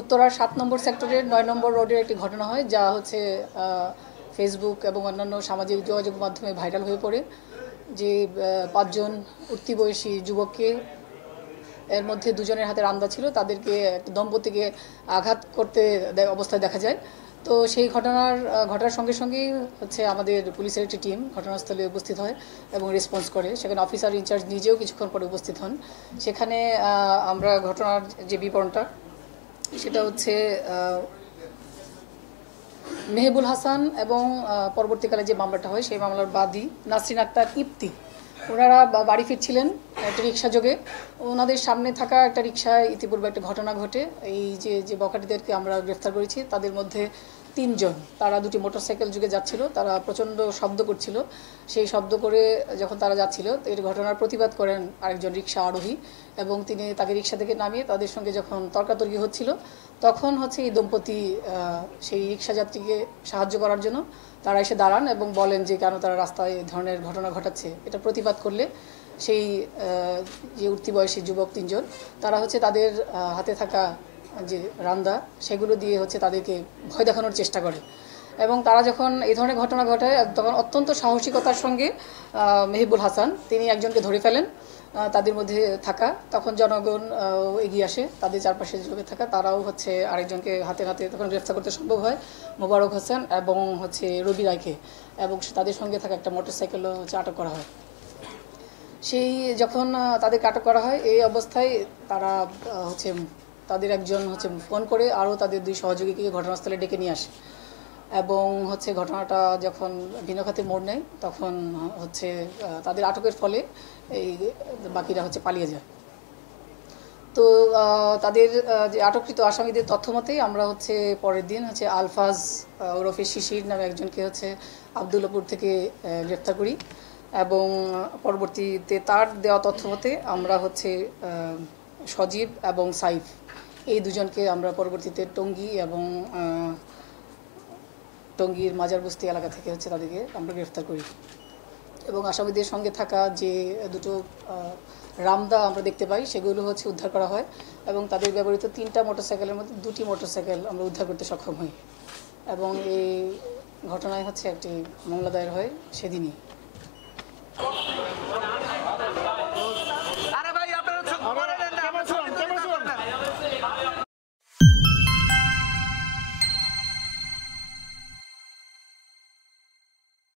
উত্তরার ৭ নম্বর সেক্টরের ৯ নম্বর রোডের একটি ঘটনা হয়, যা হচ্ছে ফেসবুক এবং অন্যান্য সামাজিক যোগাযোগ মাধ্যমে ভাইরাল হয়ে পড়ে। যে ৫ জন উঠতি বয়সী যুবককে, এর মধ্যে দুজনের হাতে রামদা ছিল, তাদেরকে দম্পতিকে আঘাত করতে অবস্থায় দেখা যায়। তো সেই ঘটনার সঙ্গে সঙ্গেই হচ্ছে আমাদের পুলিশের একটি টিম ঘটনাস্থলে উপস্থিত হয় এবং রেসপন্স করে। সেখানে অফিসার ইনচার্জ নিজেও কিছুক্ষণ পরে উপস্থিত হন। সেখানে আমরা ঘটনার যে বিবরণটা, সেটা হচ্ছে মেহবুল হাসান এবং পরবর্তীকালে যে মামলাটা হয় সেই মামলার বাদী নাসরিন আক্তার ইপ্তি, ওনারা বাড়ি ফিরছিলেন একটা রিক্সা যোগে। ওনাদের সামনে থাকা একটা রিক্সায় ইতিপূর্বে একটা ঘটনা ঘটে। এই যে বখাটিদেরকে আমরা গ্রেফতার করেছি, তাদের মধ্যে ৩ জন, তারা দুটি মোটরসাইকেল যুগে যাচ্ছিল। তারা প্রচণ্ড শব্দ করছিল। সেই শব্দ করে যখন তারা যাচ্ছিল, এর ঘটনার প্রতিবাদ করেন আরেকজন রিক্সা আরোহী, এবং তিনি তাকে রিক্সা থেকে নামিয়ে তাদের সঙ্গে যখন তর্কাতর্কি হচ্ছিল, তখন হচ্ছে এই দম্পতি সেই রিক্সা যাত্রীকে সাহায্য করার জন্য তারা এসে দাঁড়ান এবং বলেন যে কেন তারা রাস্তায় এই ধরনের ঘটনা ঘটাচ্ছে। এটা প্রতিবাদ করলে সেই যে উঠতি বয়সী যুবক ৩ জন, তারা হচ্ছে তাদের হাতে থাকা যে রামদা, সেগুলো দিয়ে হচ্ছে তাদেরকে ভয় দেখানোর চেষ্টা করে। এবং তারা যখন এই ধরনের ঘটনা ঘটায়, তখন অত্যন্ত সাহসিকতার সঙ্গে মেহবুল হাসান তিনি একজনকে ধরে ফেলেন তাদের মধ্যে থাকা। তখন জনগণ এগিয়ে আসে, তাদের চারপাশে জমে থাকা তারাও হচ্ছে আরেকজনকে হাতে হাতে তখন গ্রেফতার করতে সম্ভব হয়, মোবারক হোসেন এবং হচ্ছে রবি রায়কে, এবং তাদের সঙ্গে থাকা একটা মোটরসাইকেলও হচ্ছে আটক করা হয়। সেই যখন তাদেরকে আটক করা হয়, এই অবস্থায় তারা হচ্ছে তাদের একজন হচ্ছে ফোন করে আরও তাদের ২ সহযোগীকে ঘটনাস্থলে ডেকে নিয়ে আসে, এবং হচ্ছে ঘটনাটা যখন ভিন্ন খাতে মোড় নেয়, তখন হচ্ছে তাদের আটকের ফলে এই বাকিরা হচ্ছে পালিয়ে যায়। তো তাদের যে আটককৃত আসামিদের তথ্য মতেই আমরা হচ্ছে পরের দিন হচ্ছে আলফাজ ওরফে শিশির নামে একজনকে হচ্ছে আবদুল্লাপুর থেকে গ্রেফতার করি, এবং পরবর্তীতে তার দেওয়া তথ্য মতে আমরা হচ্ছে সজীব এবং সাইফ, এই দুজনকে আমরা পরবর্তীতে টঙ্গী এবং টঙ্গীর মাজারবস্তি এলাকা থেকে হচ্ছে তাদেরকে আমরা গ্রেফতার করি। এবং আসামিদের সঙ্গে থাকা যে দুটো রামদা আমরা দেখতে পাই, সেগুলো হচ্ছে উদ্ধার করা হয়, এবং তাদের ব্যবহৃত 3টা মোটরসাইকেলের মধ্যে 2টি মোটরসাইকেল আমরা উদ্ধার করতে সক্ষম হই, এবং এই ঘটনায় হচ্ছে একটি মামলা দায়ের হয় সেদিনই।